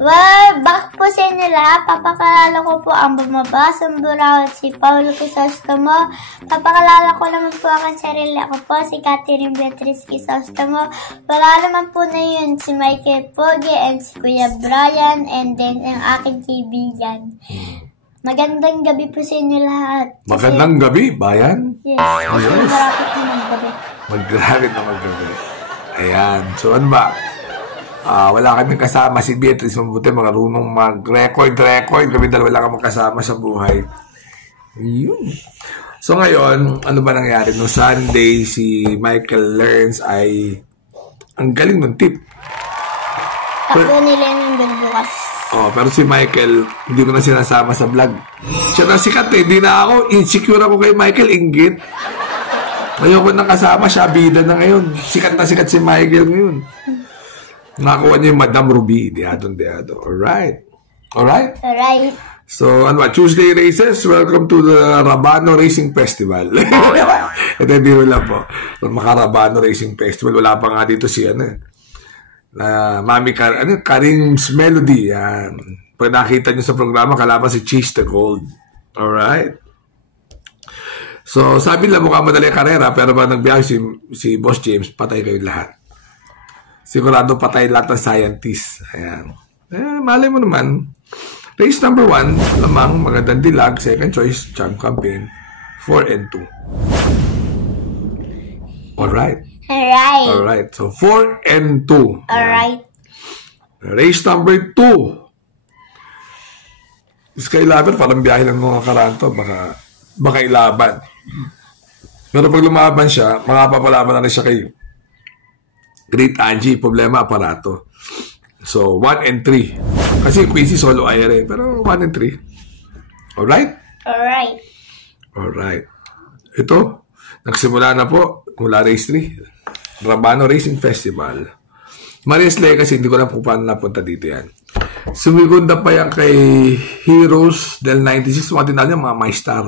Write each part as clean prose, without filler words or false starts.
Well, back po sa inyo lahat. Papakalala ko po ang bumaba sa Burao at si Paulo Crisostomo. Papakalala ko naman po ang sarili. Ako po si Catherine Beatriz Crisostomo. Wala naman po na yun si Michael Poge and si Kuya Brian and then ang aking kaibigan. Magandang gabi po sa inyo lahat. Magandang gabi, bayan? Yes. Kasi marapit na maggabi. Maglalapit na maggabi. Ayan. So ano ba? Wala kaming kasama si Beatrice. Mabuti marunong mag-record. Kami dalawa lang ang magkasama sa buhay. Yun. So ngayon, ano ba nangyari? No Sunday, si Michael Learns ay ang galing ng tip. Tatlo nila yung bukas. Pero si Michael, hindi ko na sinasama sa vlog. Siya na sikat eh. Hindi na ako. Insecure ako kay Michael. Inggit. Ayoko nang kasama siya. Bida na ngayon. Sikat na sikat si Michael ngayon. Nakakuha niya yung Madam Ruby. Diado. Alright. So, ano ba? Tuesday races. Welcome to the Rabano Racing Festival. Ito, biro lang po. Maka-Rabano Racing Festival. Wala pa nga dito si Mami Karim's Melody. Yan. Pag nakita niyo sa programa, kalaban si Cheese the Gold. Alright. So, sabi lang mukha madali karera, pero ba nagbiyahe si Boss James, patay kayo lahat. Sigurado patay lahat ng scientists. Ayan. Malay mo naman. Race number 1, lamang, magandang dilag, second choice, charm campaign, 4 and 2. Alright. So, 4 and 2. Alright. Race number 2. Skylaber, parang biyahe ng mga karanto, baka ilaban. Pero pag lumaban siya, makapapalaban na rin siya kay Great Angie, problema, aparato. So, 1 and 3. Kasi Quincy solo aire, pero 1 and 3. Alright? Alright. Ito, nagsimula na po mula race 3. Rabano Racing Festival. Marias Legacy, hindi ko na po paano napunta dito yan. Sumigunda pa yan kay Heroes del 96, mga tinalo yung mga MyStar.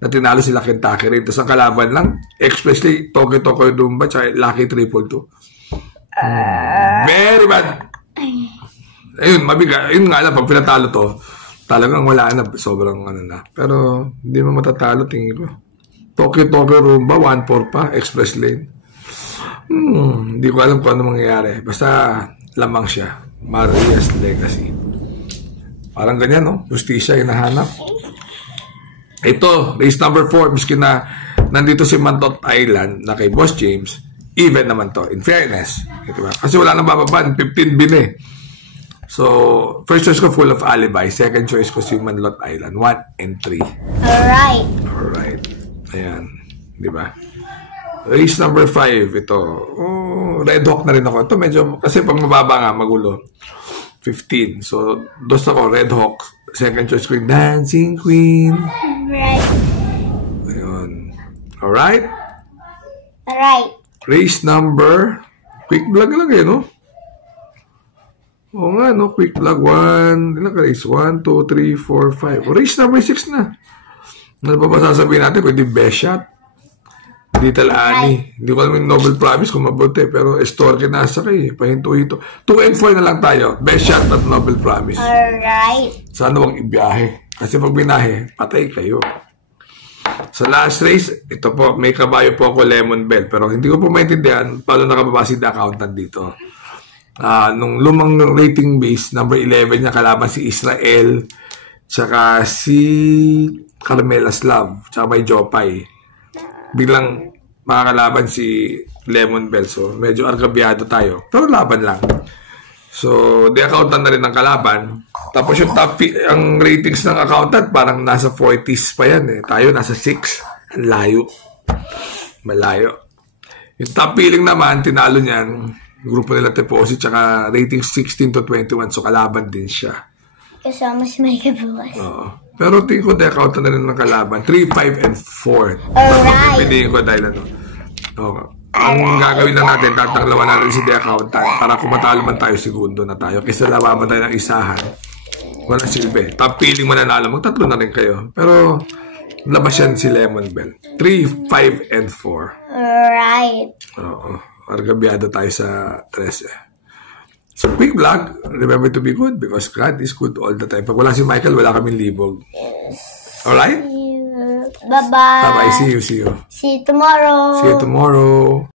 Na tinalo sila Kentucky rin. Tapos ang kalaban lang, especially Tokyo Dumba, tsaka Lucky 322. Very bad. Ayun, mabiga. Ayun nga lang, pag pinatalo to, talagang wala na. Sobrang na. Pero, hindi mo matatalo, tingin ko. Tokyo Rumba, 1-4 pa, express lane. Hindi ko alam kung ano mangyayari. Basta, lamang siya. Marias Legacy. Parang ganyan, no? Justisya, hinahanap. Ito, race number 4, miskin na nandito si Mantot Island na kay Boss James, even naman to, in fairness. Diba? Kasi wala nang bababaan, 15 bin eh. So, first choice ko full of alibi. Second choice ko si Mantot Island, 1 and 3. Alright. Ayan. Diba? Race number 5, ito. Red Hawk na rin ako. Ito medyo, kasi pag mababa nga, magulo. 15. So, dos ako, Red Hawk. Second choice ko yung Dancing Queen. Ayun. Alright? Race number, quick vlog lang eh, no? Oo nga, no? Quick vlog, 1, ilang ka race? 1, 2, 3, 4, 5. Race number 6 na. Ano pa ba sasabihin natin? Pwede best shot. Little Annie. Hindi ko alam yung Nobel Promise kung mabuti, pero Estorque nasa kayo. Pahinto-hito. 2 and 4 na lang tayo. Best shot at Nobel Promise. Sana wag ibiyahe. Kasi pag binahe, patay kayo. Sa last race, ito po, may kabayo po ako, Lemon Bell. Pero hindi ko po maintindihan paano nakababa si The Accountant dito. Nung lumang rating base, number 11 niya, kalaban si Israel, tsaka si Carmela Slav, tsaka may Jopay. Biglang makakalaban si Lemon Bell. So, medyo argabyado tayo. Pero laban lang. So, The Accountant na rin ang kalaban. Tapos yung top, ang ratings ng Accountant, parang nasa 40s pa yan eh. Tayo nasa 6. Ang layo. Malayo. Yung top feeling naman, tinalo niyan, grupo nila Teposi, tsaka ratings 16 to 21. So, kalaban din siya. Kasama si Michael bukas. Oo. Pero tingin ko The Accountant na rin ng kalaban. 3, 5, and 4. Alright. Piliin ko dahil ano. Okay. Ang gagawin lang natin, tatanglawan natin si The Accountant para kung matalo man tayo, segundo na tayo. Kaysa lawaman tayo ng isahan. Walang silbi. Top feeling mananalo. Magtatlo na rin kayo. Pero labas yan si Lemon Bell. 3, 5, and 4. Alright. Oo. Argabyado tayo sa 13. So, quick vlog. Remember to be good because God is good all the time. Pag wala si Michael, wala kaming libog. Yes. Alright? Bye-bye. Bye-bye. See you. See you tomorrow. See you tomorrow.